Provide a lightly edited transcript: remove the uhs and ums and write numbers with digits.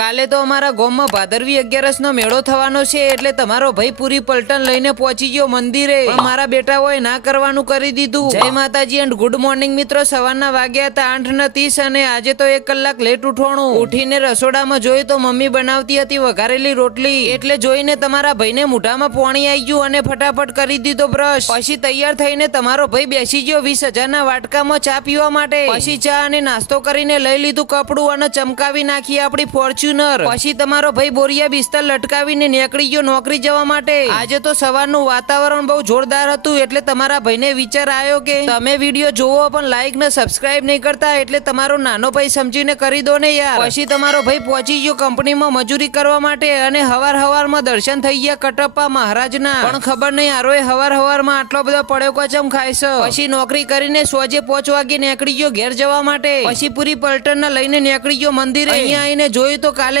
કાલે તો અમારા ગામમાં ભાદરવી 11નો મેળો થવાનો છે એટલે તમારો ભાઈ પૂરી પલટન લઈને પહોંચી ગયો મંદિરે, પણ મારા બેટાઓએ ના કરવાનું કરી દીધું. જય માતાજી એન્ડ ગુડ મોર્નિંગ મિત્રો. સવારના વાગ્યા હતા 8:30 અને આજે તો 1 કલાક લેટ ઉઠવાનું. ઉઠીને રસોડામાં જોયું તો મમ્મી બનાવતી હતી વઘારેલી રોટલી, એટલે જોઈને તમારા ભાઈને મોઢામાં પાણી આવી ગયું અને ફટાફટ કરી દીધો બ્રશ. પછી તૈયાર થઈને તમારો ભાઈ બેસી ગયો 20,000ના વાટકામાં ચા પીવા માટે. પછી ચા અને નાસ્તો કરીને લઈ લીધું કપડું અને ચમકાવી નાખી આપણી ફોર્ચ્યુનર. પછી તમારો ભાઈ બોરિયા બિસ્તર લટકાવીને નીકળી ગયો નોકરી જવા માટે. આજે તો સવારનું વાતાવરણ બહુ જોરદાર હતું એટલે તમારા ભાઈને વિચાર આવ્યો કે તમે વિડીયો જોવો પણ લાઈક ને સબસ્ક્રાઇબ નહીં કરતા, એટલે તમારો નાનો ભાઈ સમજીને કરી દો ને યાર. પછી તમારો ભાઈ પહોંચી ગયો કંપનીમાં મજૂરી કરવા માટે અને હવારમાં દર્શન થઈ ગયા કટપ્પા મહારાજના. પણ ખબર નહીં આરોએ હવારમાં આટલો બધો પડ્યો કોચમ ખાય છે. પછી નોકરી કરીને સોજે 5 વાગે નીકળી ગયો ઘેર જવા માટે. પછી પૂરી પલટન લઈને નીકળી ગયો મંદિરે. અહીંયા આવીને જોયું તો કાલે